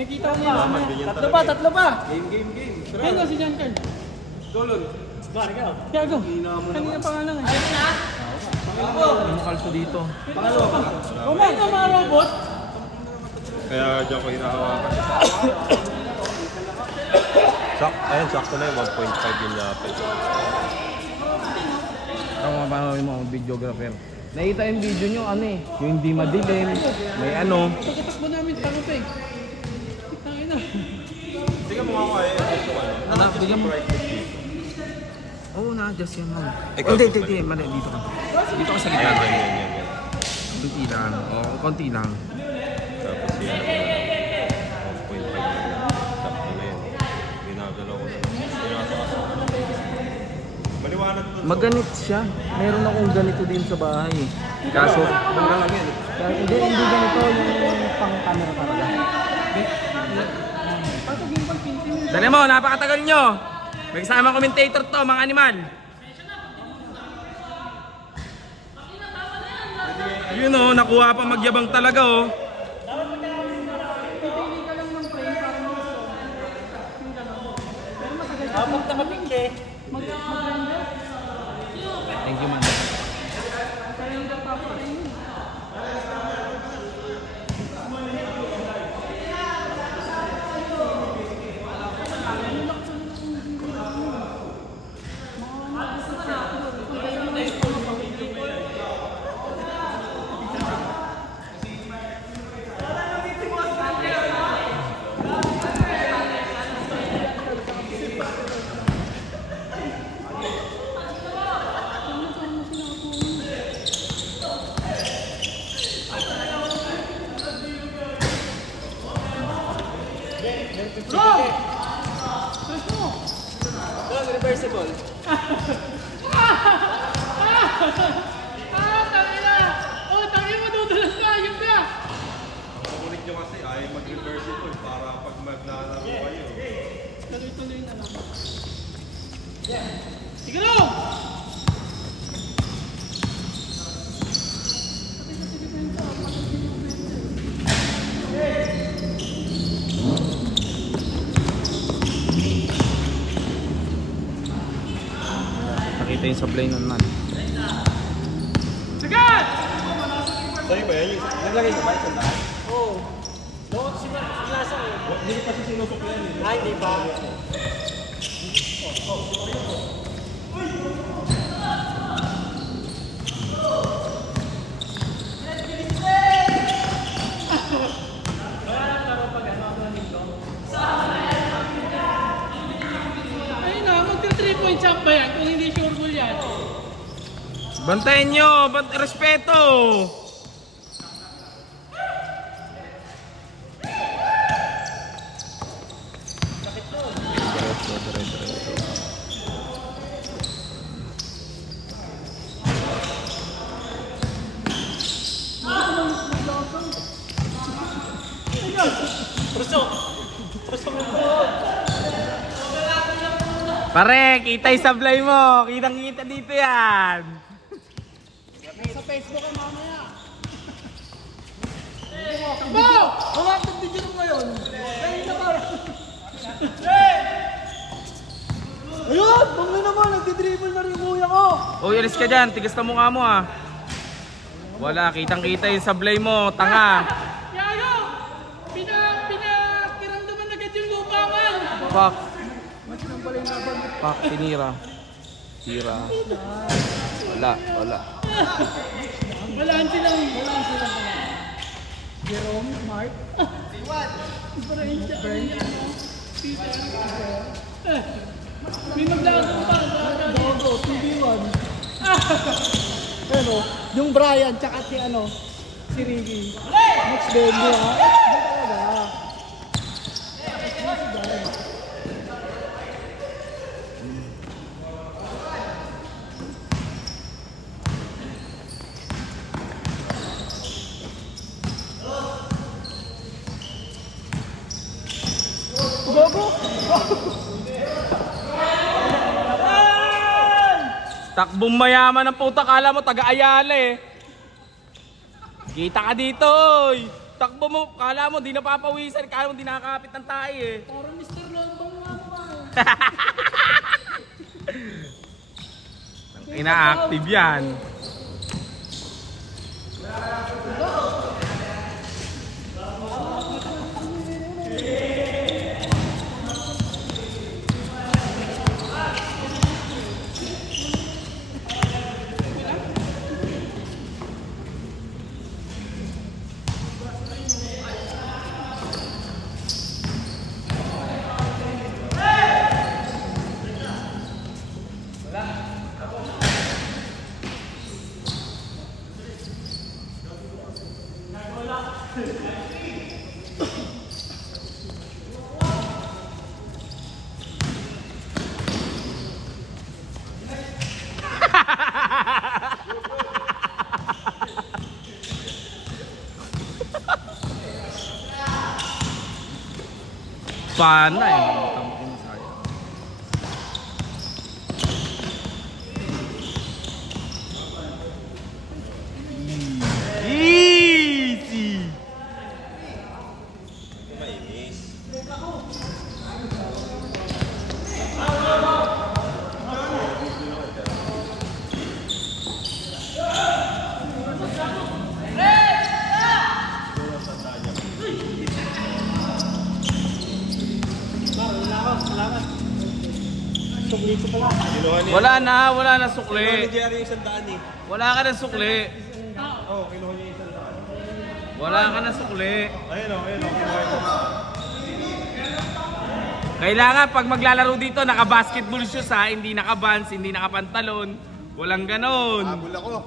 May kita ko niya. Tatlo pa, tatlo pa. Game. Ayun na si John Carl. Golon. Gago. Kanina pa nga lang eh. Ayun na. Ano mo kalso dito? Pangalawa pa. Kumain na mga robot. Kaya diyan ko hinahawakan. Ayun, sakto na yung 1.5 yung lapit. Ako paano yung mga videographer. Nakita yung video nyo, ano eh, yung hindi madilim, may ano. Pagkatakbo namin, tango pa eh. Tangin na. Sige mo ako eh. Ano, bigyan mo. Oo, na-adjust yan lang. Ikaw, Hindi, mali, dito ka. Dito ka sa gitna. Yan. Konti lang, oo, konti lang. Tapos yan. 1.5 lang. Sakto na yun. Ginagalaw ko na. Maliwanag doon. Maganit siya. Meron akong ganito din sa bahay. Kaso, hindi ganito yung pang camera talaga. Dali mo, napakatagal nyo. May kasama commentator to, mga animal. Yun o, nakuha pa magyabang talaga o. Habang nakapingke. Thank you, man. Reversible. Tangin na. Oh, tangin mo, dudulas na. Ayun ka. Pakulit nyo kasi ay mag-reversible para pag maglalaro kayo. Tuloy-tuloy na lang. Sige lang! Nakita yung sablay nun man. Sagad! Sa'yo ba yan? Yung naglagay ka ba yung sandaan? Oo. Doon si Klasa eh. Hindi ko kasi sinusok yan eh. Ay, di ba? Ayun na, magka 3 point shot ba yan? Kung hindi sure goal yan. Bantayan nyo! Respeto! Pare, kita yung sablay mo. Kitang-kita dito yan. Sa Facebook ang mamaya. Bo! Bumatag video mo ngayon. Ayun na parang. Ayun! Bang na naman, nagdidribble na rin yung kuya ko. Uy, alis ka dyan. Tigas na mukha mo ah. Wala, kitang-kita yung sablay mo. Tanga. Yayo! Pinakiramdaman agad yung lupa man. Pak. Pak, tinira. Tira. Wala. Walaan silang. Jerome, Mark. Peter. May maglagang pa. Dogo, 2v1. Pero, yung Brian, tsaka si Ricky. Next venue ha. Hindi talaga. Gogo! Takbong mayaman ng puta. Kala mo taga-Ayala eh. Kita ka dito oy. Takbo mo, kala mo di napapawisan, kala mo di nakakapit ng tayo eh. Parang Mr. Lombang nga mo. Ina-active yan. Paano eh? Easy! Mainis. Suklito pala. Kinuha niya. Wala na Kinuha ni sukli. Jerry yung 100 eh. Wala ka na sukli. Oo, kinuha niya yung 100. Wala ka na sukli. Ayun o, kinuha niya. Kailangan pag maglalaro dito, naka-basketball shoes ha, hindi naka-vans, hindi naka-pantalon. Walang ganon. Habol ako.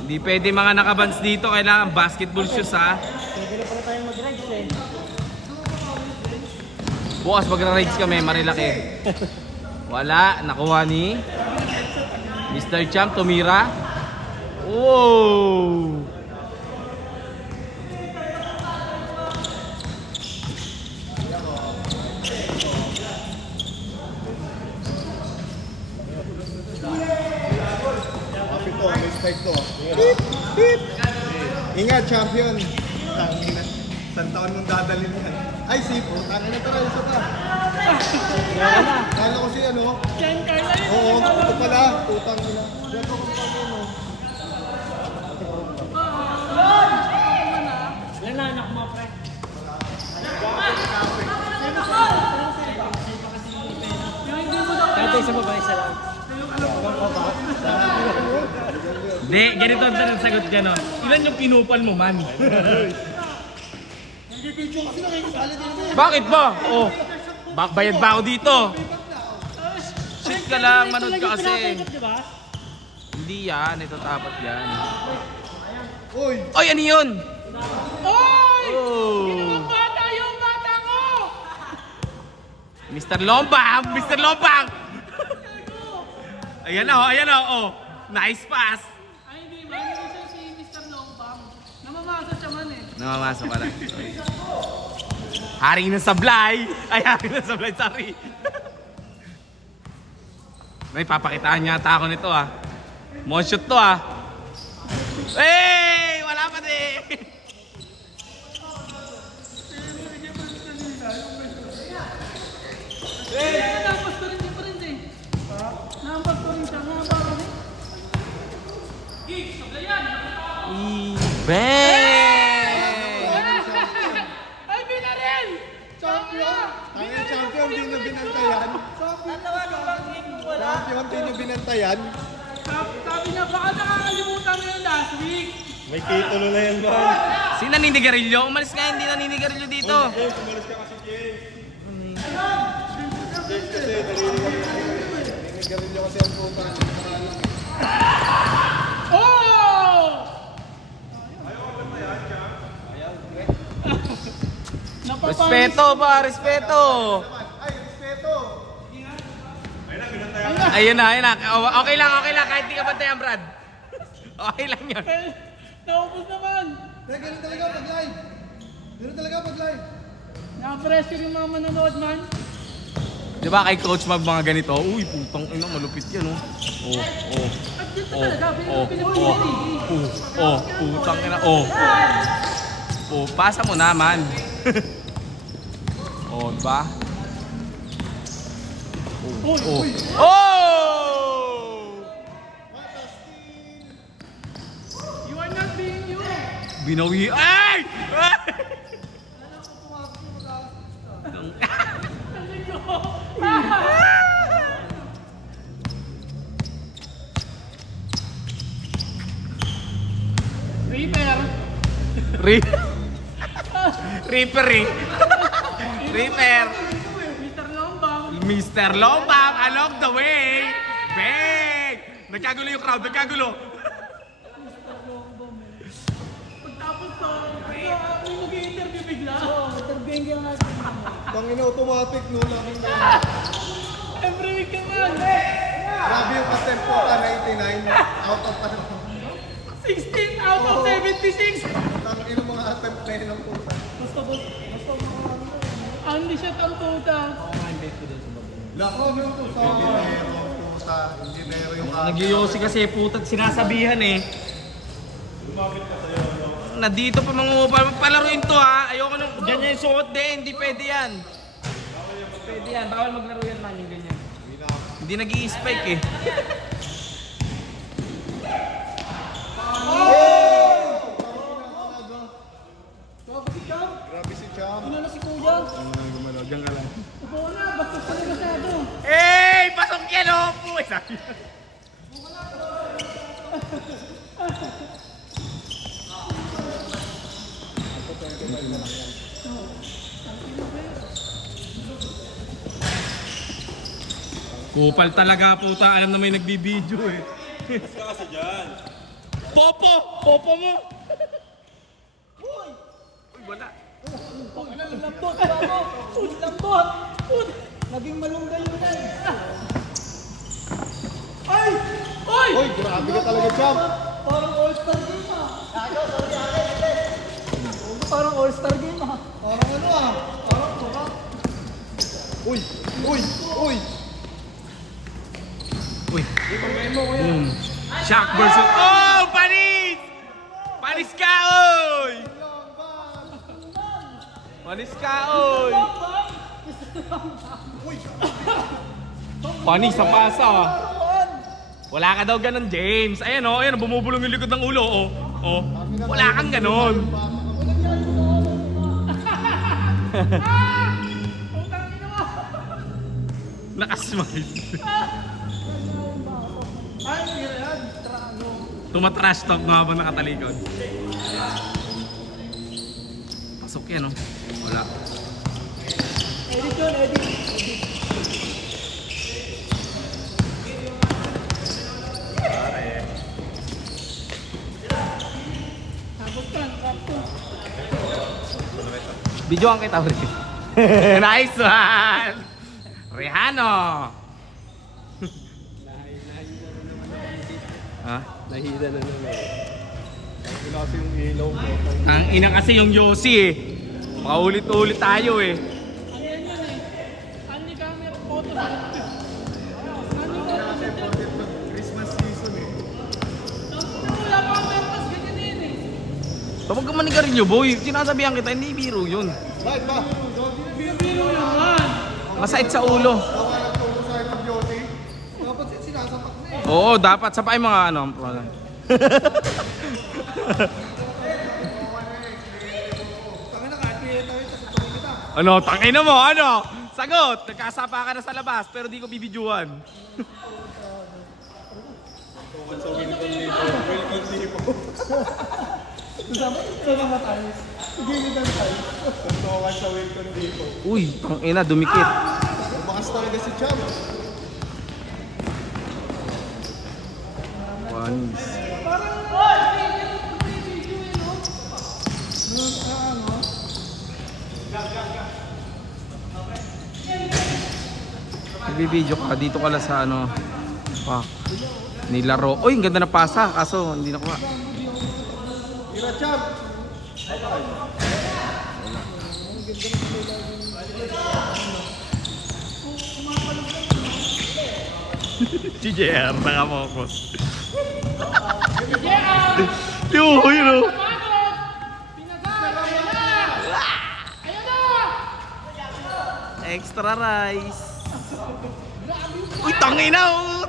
Hindi pwede mga naka-vans dito, kailangan basketball shoes ha. Pwede na pala tayong mag-rides eh. Bukas magra-rides kami, marilaki. Wala, nakuha ni Mr. Champ, tumira. Wow! Kapit to, may spike to. Beep, beep. Ingat, champion. Tangina. Isang taon mong dadalhin yan. Ay, sipo. Tangina, tara, isa pa. Kala ko si ano? Ken Carla yun. Oo, ito pala. Putang ina. Pero kung paano mo. Yan na, anak mo, pre. Dati sa babae sa lang. Hindi, ganito ang sagot gano'n. Ilan yung pinupal mo, man? Bakit ba? Oh, bayad ba ako dito? Shit ka lang, manood ka kasi. Hindi yan, ito tapat yan. Uy! Oy, ano yun? Oy! Oh. Bata yung bata ko! Mr. Lombang! Mr. Lombang! Ayan o, ayan o. Oh. Nice pass. Ay, hindi man. Hindi siya si Mr. Lombang. Namamasa siya man eh. Namamasok ka lang. Hari ng sablay. Ay, hari ng sablay. Sorry. May papakitaan yata ako nito ah. Mo-shoot to ah. Hey! Wala pa din. Nampas ko rin siya pa rin eh. Nampas ko rin siya. Nampas ko rin. Bang! Ay, binaril! Champion! Tangina, champion, di nyo binantayan. Champion, di nyo binantayan. Sabi niya, baka nakakalimutan mo yung last week. May titulo na yan, man. Si naninigarilyo? Umalis nga, hindi naninigarilyo dito. James, umalis ka kasi, James. Ninigarilyo kasi ang puta. Oh! Napapanis. Respeto ba? Respeto. Ay, respeto! Ayun na, ayun na. Okay lang, okay lang. Kahit di ka bantayan, Brad. Okay lang yun. Naubos naman. Pero ganun talaga pag live. Ganun talaga pag live. Naka-pressure yung mga manonood man. Di ba kay Coach Mag mga ganito? Uy, putang ina, malupit yan oh. Oh, oh. At Putang ina. Pasa mo naman. Diba? You are not being you. Binawi. Ay! Reaper. Reaper eh. Reaper. Mr. Lombang. Mr. Lombang along the way. Bang! Nagkagulo yung crowd, nagkagulo. Pagtapos to, may mag-i-interview bigla. Interviewin ka natin. Tangina automatic no lang. Every week ka man. Grabe yung attempt ko ka 99 out of 16 out of 76. Tangina mga attempt na yun ang puta. Basta Andy shot ang tuta. Lako yung puta. Engineer yung Nag-yosi kasi putat sinasabihan eh. Na dito pa mangungupa. Palaruin to ha. Ayoko nung ganyan yung suot din. Hindi pwede yan. Pwede yan. Bawal maglaro yan man yung ganyan. Hindi nag-i-spike eh. Grabe si Cham. Ano si Kuya? Diyan ka lang. Upo na, bakit ka na masyado? Hey! Pasok yan o! Puy! Sabi Kupal talaga puta. Alam na may nagbibideo eh. Kasi dyan. Popo! Popo mo! Uy! Wala. Lambot, bago. Lambot. Naging malunggay yun yan. Ay! Ay! Uy, grabe ka talaga Cham. Parang all-star game ah. Parang all-star game ah. Parang ano ah. Parang tuka. Uy! Uy! Uy! Uy. Boom. Shock versus... Oh! Panis! Panis ka, oy! Panis ka, oy! Panis sa pasa. Wala ka daw ganun, James. Ayan o, ayan, bumubulong yung likod ng ulo, oh. Oh. Wala kang ganun. Nakasmile. Tumatrash talk nga habang nakatalikod. Pasok yan, oh. Wala. Edit yun, edit. Tapos ka, kapto. Videoan kita, Uri. Nice one! Rehano! Ha? Nahila na naman. Ang kasi yung ilaw mo. Ang ina kasi yung Yossi eh. Paulit-ulit tayo eh. Ano yan yan eh? Andy camera photo. Andy photo. Christmas season eh. Wala pa ang purpose, ganyan yun eh. Tawag ka manigarilyo, boy. Sinasabihan kita, hindi biro yun. Bakit ba? Biro naman. Masait sa ulo. Baka nagturo sa akin ng beauty. Dapat sinasapak na eh. Oo, dapat. Sa pa yung mga ano. Tangina kahit pinita rin sa tuloy kita. Ano, tangina mo, ano? Sagot! Nagkasapa ka na sa labas, pero di ko bibidyoan. Sama tayo. Gilitan tayo. Tuntukan sa Wilcon dito. Uy, tangina, dumikit. Bumakas talaga si Cham. Panis. Nagbibideo ka, dito ka lang sa ano. Nilaro. Uy, ang ganda na pasa, kaso hindi nakuha. Tira Cham. Si JR, nakamokus. Yung yun o. Extra rice. Uy, tangina o.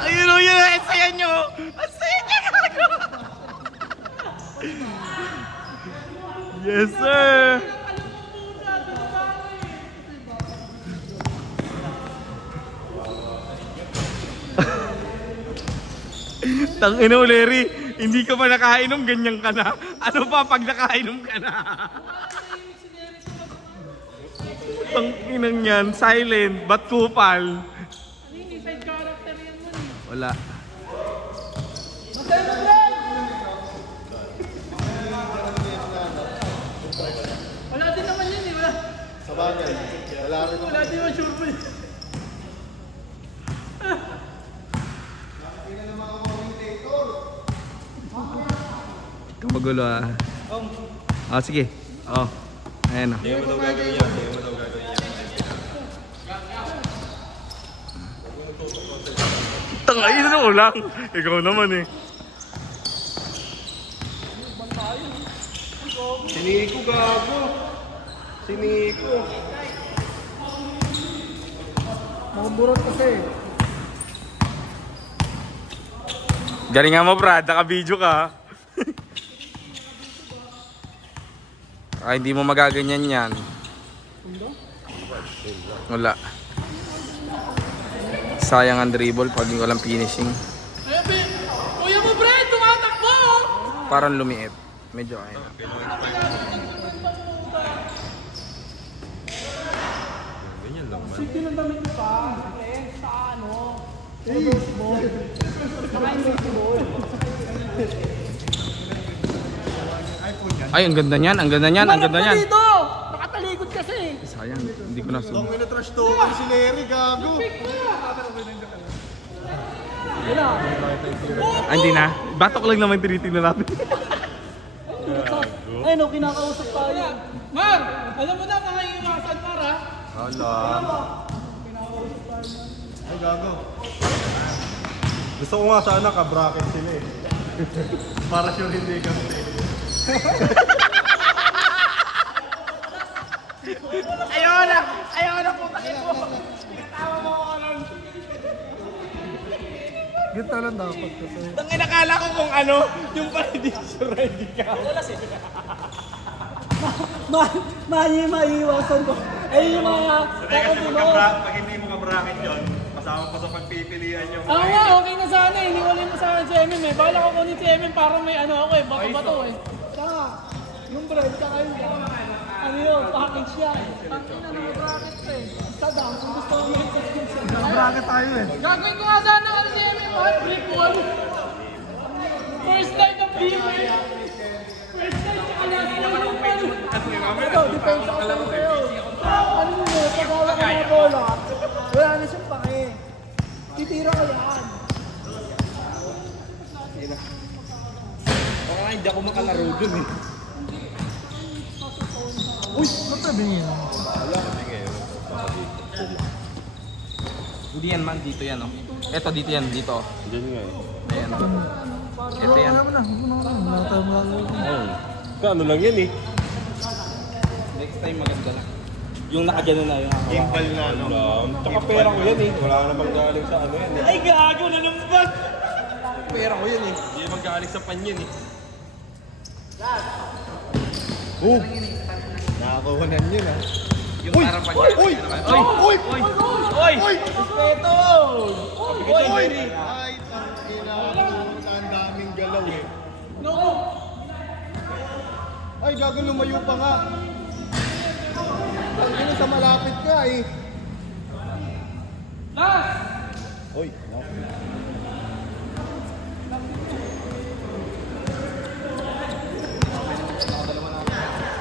Ayun o, yun o. Ang saya nyo. Ang saya nyo. Yes, sir. Tangina mo, Larry. Hindi ka pa nakainom, ganyan ka na. Ano pa pag nakainom ka na? Tanginang yan, silent, ba't kupal? Hindi, side character yan mo eh. Wala. Wala din naman yun eh. Wala. Sa bagay. Wala rin ako. Wala din naman sure po yun. Kamagulo ah. Ah, sige. Oh. Ayan oh. Hindi mo daw gagawin yan. Hindi mo daw gagawin yan. Tangay na lang. Ikaw naman eh. Siniko, gago. Siniko. Makamburot kasi. Galingan mo, Brad. Naka-video ka. Ay, hindi mo magaganyan yan. Wala. Sayang ang dribble pag walang finishing. Ayun, kuya mo, Brad, tumatakbo! Parang lumiit. Medyo ayun. Ganyan lang man. Sige ng damit mo pa. Sa ano? Sa baseball. Saka yung baseball. Ay, ang ganda niyan, ang ganda niyan, ang ganda niyan. Dito! Nakatalikod kasi. Sayang, hindi ko nasubo. Ang ina-trash talker si Larry, gago. Wala. Ah, hindi na. Batok lang naman tinitingnan natin. Ay no, kinakausap tayo. Mar! Alam mo na mga iwasan, Mar ha? Hala. Ay, gago. Gusto ko nga sana ka-bracket sila eh. Para sure hindi kami. Ayaw na po, takin mo. Tawa mo ako nun. Gita lang dapat kasi. Tangin, nakala ko kung ano, yung prediction ready ka. Wala siya. Maiiwasan ko. Ay yung mga Kasi pag hindi mo ka-bracket yun, kasama pa sa pagpipilian yung... Oo nga, okay na sana eh. Hiniwalay mo sana si MM eh. Bala ko kunin si MM para may ano ako eh. Bato-bato eh. Saka, yung bread, saka yung ano yun, package yan. Tangin na naka-bracket pa eh. Sadam, kung gusto mo mag-set yun sa Naka-bracket tayo eh. gagawin ko nga sana ano si MM ha? Flip one. First night of the year. First night tsaka last night yung pala. Ito, depends ako sa'yo. Ano mo yun, pag hawak ka ng bola, wala na siyang pake. Titira ka yan. Baka hindi ako makalaro dun eh. Uy, matabi niya. Hindi yan man, dito yan oh. Eto, dito yan, dito. Diyan nga eh. Ayan. Ito yan. Oo. Kano lang yan eh. Next time maganda na. Yung nakagano na yung Gimbal na, no? Tsaka pera ko yan eh. Wala ka namang galing sa ano yan eh. Ay, gago na naman! Pera ko yan eh. Hindi naman galing sa panyan eh. Nakakawanan yun ah. Yung parang pag- Uy! Uy! Uy! Uy! Uy! Respeto! Uy! Ay, tangina. Ang daming galaw eh. No! Ay, gago lumayo pa nga. Tangina sa malapit ka eh. Last! Uy,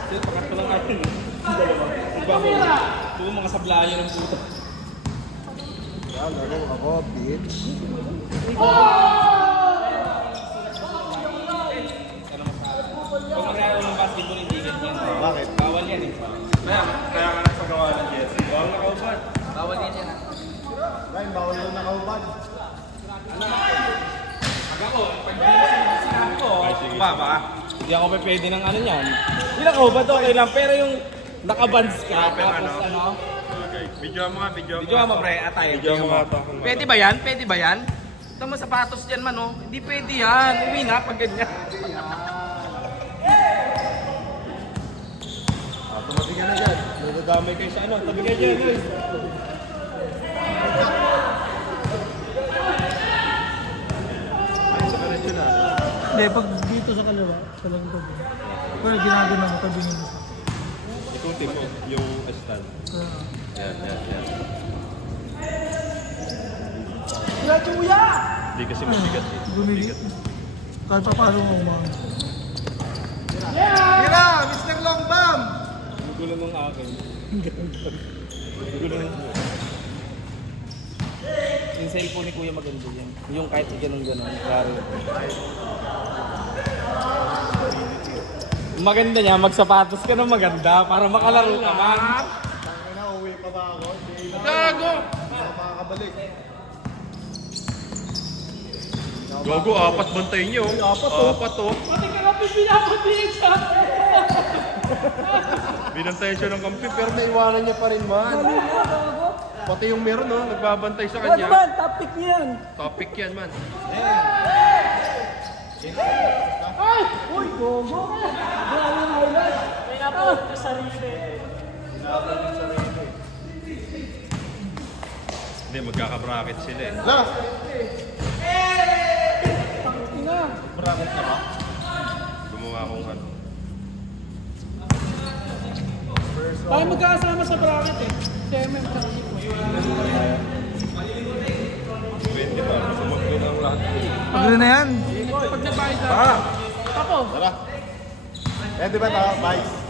Pangatlo lang natin eh. Dalawa. Kamera! Ito yung mga sablayan ng puto. ako, bitch. Pag maglaro ng basketball, hindi ganyan. Bakit? Bawal yan eh. Kaya nga nagpagawa ng Jesse. Bawal na kauban. Bawal yan yan ah. pa ba? Hindi ako pwede ng ano niyan. Pinaka-hubad okay lang, pero yung nakabands ka, tapos ano? Okay. Video mo nga, video mo. Video mo pre, atay. Video mo nga to. Pwede ba yan? Pwede ba yan? Ito mo sapatos dyan man oh. Hindi pwede yan. Uwi na pag ganyan. Tumabi ka na dyan. Nadadamay kayo sa ano. Tabi kayo dyan, guys. Sa kanan yun ah. Hindi, pag dito sa kaliwa, talagang tabi. Pero ginagano mo, tabi mo. Ikuti mo yung stand. Yan, yan, yan. Kuya! Hindi kasi mabigat eh. Bumili. Kahit pa paano mo umang. Tira! Mr. Long Bomb! Gugulo ng akin. Gugulo ng Yung cellphone ni Kuya maganda yan. Yung kahit ganun-ganun. Klaro. Maganda niya, magsapatos ka na maganda para makalaro ka man. Tangin na, uwi pa ba ako? Hindi na. Gago! Makakabalik. Gogo, apat bantayin nyo. Apat oh. Pati ka na pinapatingin sa akin. Binantayan siya ng kampi pero may iwanan niya pa rin man. Pati yung meron no, nagbabantay sa kanya. Topic niyan. Topic yan man. Ay! Uy, gogo! Grabe yung highlight. May napoint ka sarili. Hindi, magkaka-bracket sila eh. La! Ina. Bracket ka ba? Gumawa akong ano. Tayo magkakasama sa bracket eh. CMM sa Pwede ba? Sumagdo ng lahat. Pagod na yan. Pag nagbayad ka. Ah! Ako. Tara. Eh, di ba ta? Vice?